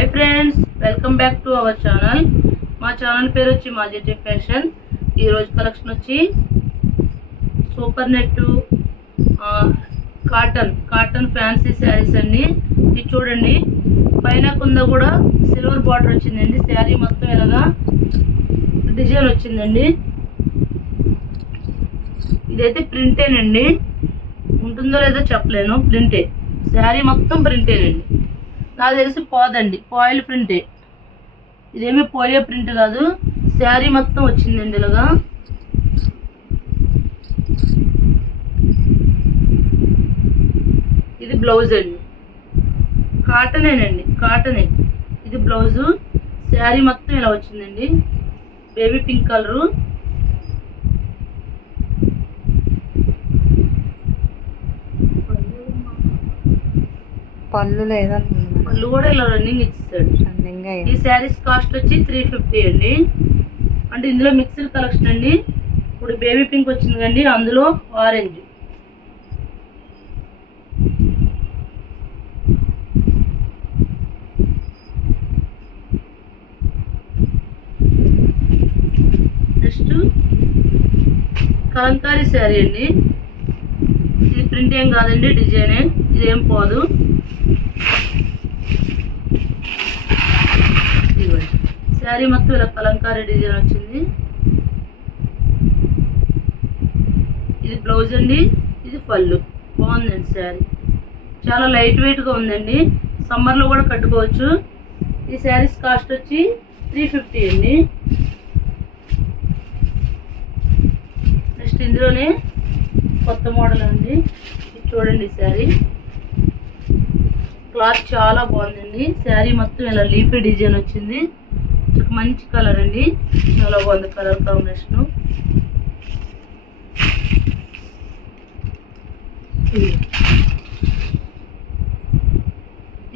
Hi friends, welcome back to our channel. మా channel పేరు వచ్చి మాజెటీ ఫ్యాషన్। ఈ రోజు కలెక్షన్ వచ్చి super net cotton fancy saris అండి। ఇది చూడండి, పైన కింద కూడా సిల్వర్ బార్డర్ వచ్చిందండి। శారీ మొత్తం ఇలాగా డిజైన్ వచ్చిందండి। ఇదైతే ప్రింటేనండి, ఉంటుందో లేదో చెప్పలేను, ప్రింటే శారీ మొత్తం ప్రింటేనండి। నాకు తెలిసి పోదండి, పాయిల్ ప్రింటే, ఇదేమీ పోయే ప్రింట్ కాదు। శారీ మొత్తం వచ్చిందండి ఇలాగా। ఇది బ్లౌజ్ అండి, కాటనేనండి, కాటనే। ఇది బ్లౌజు, శారీ మొత్తం ఇలా వచ్చిందండి, బేబీ పింక్ కలరు। పళ్ళు లేదండి, పళ్ళు కూడా ఇలా రన్నింగ్ ఇచ్చేసాడు। ఈ శారీస్ కాస్ట్ వచ్చి 350 అండి। అంటే ఇందులో మిక్స్డ్ కలెక్షన్ అండి। ఇప్పుడు బేబీ పింక్ వచ్చింది కండి, అందులో ఆరెంజ్, నెక్స్ట్ కలంకారీ శారీ అండి। ఇది ప్రింట్ ఏం కాదండి, డిజైనే, ఇదేం పోదు। శారీ మొత్తం ఇలా కలంకారీ డిజైన్ వచ్చింది। ఇది బ్లౌజ్ అండి, ఇది పళ్ళు, బాగుందండి శారీ, చాలా లైట్ వెయిట్ గా ఉందండి, సమ్మర్ లో కూడా కట్టుకోవచ్చు। ఈ శారీస్ కాస్ట్ వచ్చి 350 అండి। నెక్స్ట్ ఇందులోనే కొత్త మోడల్ అండి, ఇది చూడండి శారీ, క్లాత్ చాలా బాగుందండి। శారీ మొత్తం ఇలా లీఫీ డిజైన్ వచ్చింది, మంచి కలర్ అండి, చాలా బాగుంది కలర్ కాంబినేషన్।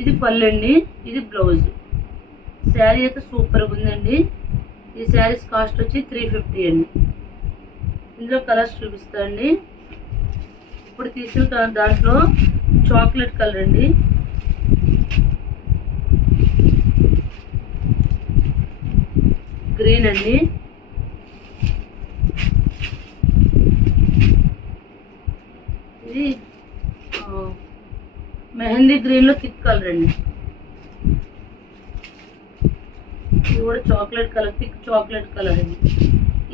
ఇది పళ్ళు అండి, ఇది బ్లౌజ్, శారీ అయితే సూపర్గా ఉందండి। ఈ శారీస్ కాస్ట్ వచ్చి 350 అండి। ఇందులో కలర్స్ చూపిస్తా అండి। ఇప్పుడు తీసిన కలర్ దాంట్లో చాక్లెట్ కలర్ అండి, గ్రీన్ అండి, ఇది మెహందీ గ్రీన్ లో థిక్ కలర్ అండి, ఇది కూడా chocolate colour, thick chocolate colour అండి।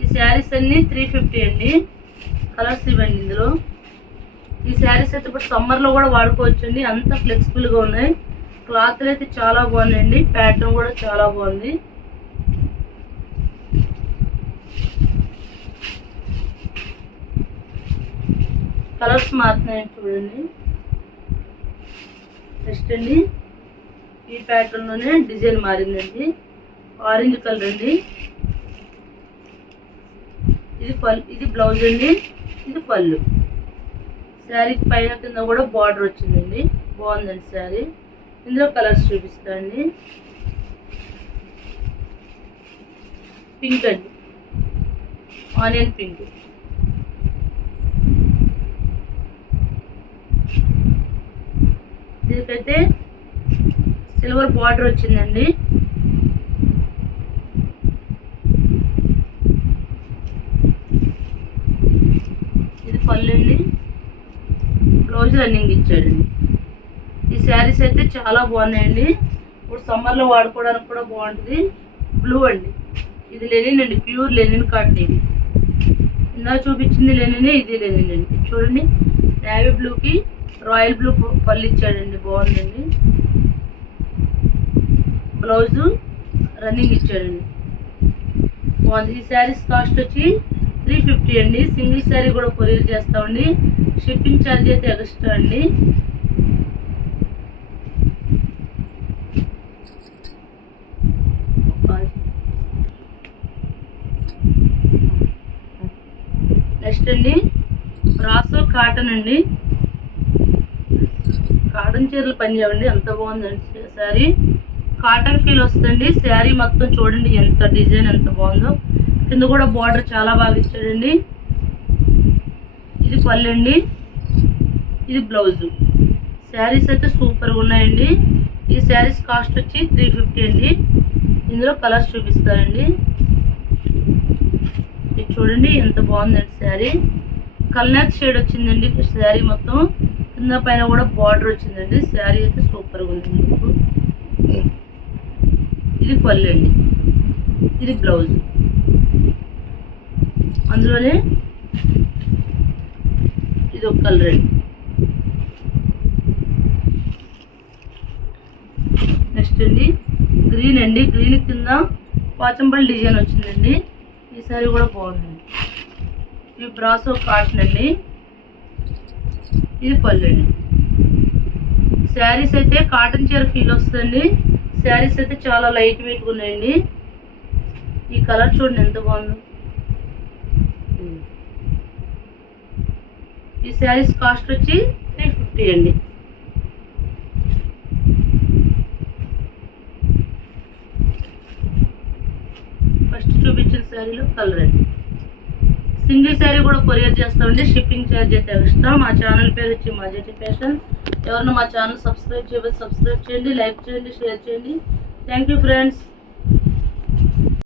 ఈ శారీస్ అన్ని 350 అండి। కలర్స్ ఇవ్వండి ఇందులో। ఈ శారీస్ అయితే ఇప్పుడు సమ్మర్ లో కూడా వాడుకోవచ్చు అండి, అంత ఫ్లెక్సిబుల్ గా ఉన్నాయి। క్లాత్లు అయితే చాలా బాగున్నాయండి, ప్యాటర్న్ కూడా చాలా బాగుంది। కలర్స్ మారుతున్నాయండి చూడండి। నెక్స్ట్ అండి, ఈ ప్యాటర్న్ లోనే డిజైన్ మారిందండి, ఆరెంజ్ కలర్ అండి, ఇది పళ్ళు, ఇది బ్లౌజ్ అండి, ఇది పళ్ళు। శారీకి పైన కింద కూడా బార్డర్ వచ్చిందండి, బాగుందండి శారీ। ఇందులో కలర్స్ చూపిస్తా అండి। పింక్ అండి, ఆనియన్ పింక్, దీనికైతే సిల్వర్ బార్డర్ వచ్చిందండి, ఇది పళ్ళు అండి, బ్లౌజ్ రన్నింగ్ ఇచ్చాడండి। ఈ శారీస్ అయితే చాలా బాగున్నాయండి, ఇప్పుడు సమ్మర్ లో వాడుకోవడానికి కూడా బాగుంటుంది। బ్లూ అండి, ఇది లెనిన్ అండి, ప్యూర్ లెనిన్ కాటన్। ఇది ఇందా చూపించింది లెనిన్, ఇది లెనిన్ అండి, చూడండి నేవీ బ్లూకి రాయల్ బ్లూ పళ్ళు ఇచ్చాడండి, బాగుందండి। బ్లౌజు రన్నింగ్ ఇచ్చాడండి, బాగుంది। ఈ శారీస్ కాస్ట్ వచ్చి 350 అండి। సింగిల్ శారీ కూడా కొరియర్ చేస్తామండి, షిప్పింగ్ ఛార్జ్ అయితే ఎక్స్ట్రా అండి। నెక్స్ట్ అండి, బ్రాసో కాటన్ అండి, కాటన్ చీరలు పనిచేయండి, ఎంత బాగుందండి శారీ, కాటన్ ఫీల్ వస్తుందండి। శారీ మొత్తం చూడండి ఎంత డిజైన్ ఎంత బాగుందో, కింద కూడా బార్డర్ చాలా బాగా ఇచ్చాడండి। ఇది పళ్ళు అండి, ఇది బ్లౌజ్। శారీస్ అయితే సూపర్గా ఉన్నాయండి। ఈ శారీస్ కాస్ట్ వచ్చి 350 అండి. ఇందులో కలర్స్ చూపిస్తారండి. ఇది చూడండి ఎంత బాగుందండి శారీ. కల్నాథ్ షేడ్ వచ్చిందండి శారీ మొత్తం. కింద పైన కూడా బార్డర్ వచ్చిందండి. శారీ అయితే సూపర్గా ఉంది. ఇది పళ్ళు అండి. ఇది బ్లౌజ్. అందులోనే ఇది ఒక కలర్ అండి. నెక్స్ట్ అండి గ్రీన్ అండి. గ్రీన్ కింద పాచంపల్లి డిజైన్ వచ్చిందండి. ఈ సారీ కూడా బాగుందండి. ఇది బ్రాసో కాటన్ అండి. ఇది పళ్ళు అండి. శారీస్ అయితే కాటన్ చీర ఫీల్ వస్తుందండి. శారీస్ అయితే చాలా లైట్ వెయిట్గా ఉన్నాయండి. ఈ కలర్ చూడండి ఎంత బాగుందో. ఈ శారీస్ కాస్ట్ వచ్చి 350 అండి. ఫస్ట్ చూపించిన శారీలో కలర్ అండి. సింగిల్ శారీ కూడా కొరియర్ చేస్తామండి. షిప్పింగ్ ఛార్జ్ అయితే ఎక్స్ట్రా. మా ఛానల్ పేరు వచ్చి మాజెటి ఫ్యాషన్. ఎవరైనా మా ఛానల్ సబ్స్క్రైబ్ చేయండి, లైక్ చేయండి, షేర్ చేయండి. Thank you friends.